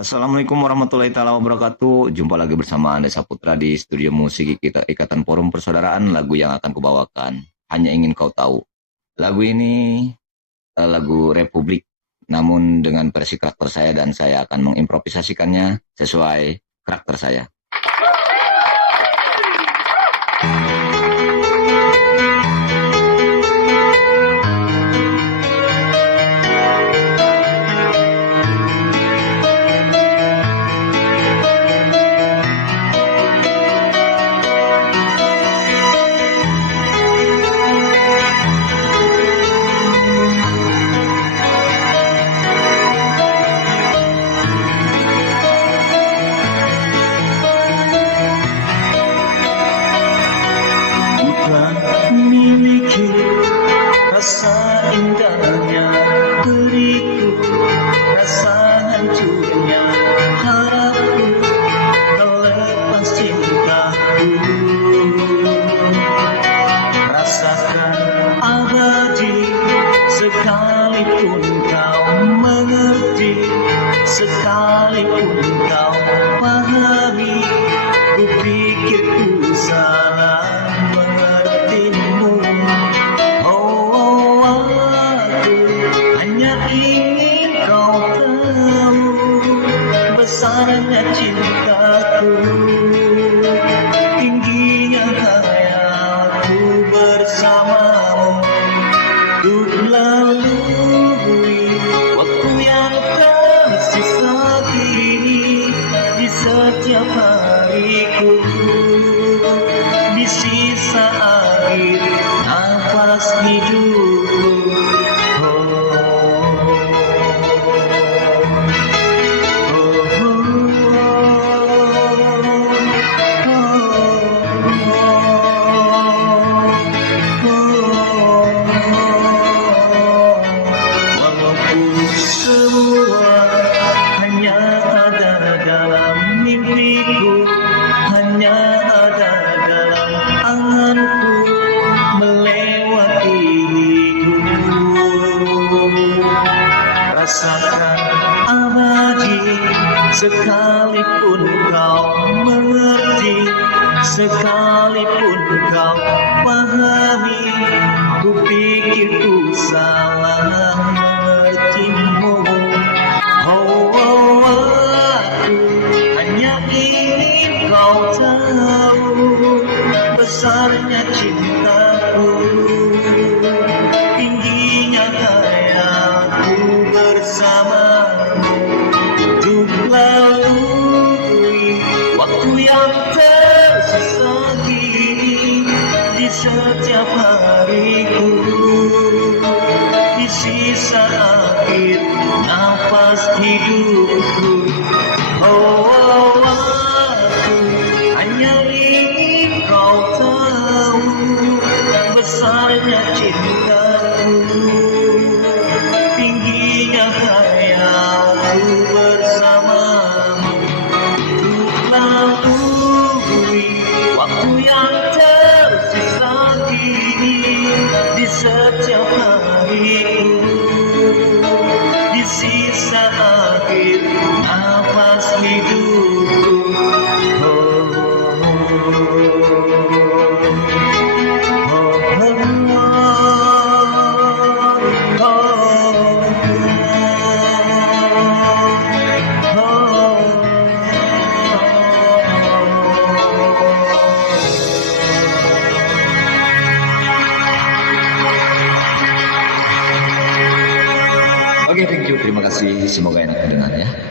Assalamualaikum warahmatullahi taala wabarakatuh. Jumpa lagi bersama Anda Saputra di studio musik kita Ikatan Forum Persaudaraan. Lagu yang akan kubawakan Hanya Ingin Kau Tahu. Lagu ini lagu Republik, namun dengan versi karakter saya, dan saya akan mengimprovisasikannya sesuai karakter saya. Miliki rasa indahnya beriku, rasa hancurnya harapku, kau lepas cintaku. Rasakan abadi sekalipun kau mengerti, sekalipun kau pahami. Ku pikir ku salah mengertimu. Oh, aku hanya ingin kau tahu besarnya cintaku, tingginya hayalku bersamamu. Untuk lalui waktu yang tersisa kini di setiap hariku, di sisa akhir nafas hidupku. Walaupun semua hanya ada dalam mimpiku, hanya ada dalam anganku, melewati hidupku. Rasakan abadi sekalipun kau mengerti, sekalipun kau pahami. Ku pikir ku salah mengertimu. Oh, aku hanya ingin kau tahu besarnya cintaku, tingginya hayalku bersamamu. Untuk lalui waktu yang tersisa kini di setiap hariku, di sisa akhir nafas hidupku. Oh, aku hanya ingin kau tahu besarnya cintaku, tingginya hayalku bersamamu. Untuk lalui waktu yang tersisa kini di setiap hariku, di sisa akhir nafas hidupku. Oke, thank you. Terima kasih. Semoga enak mendengarnya.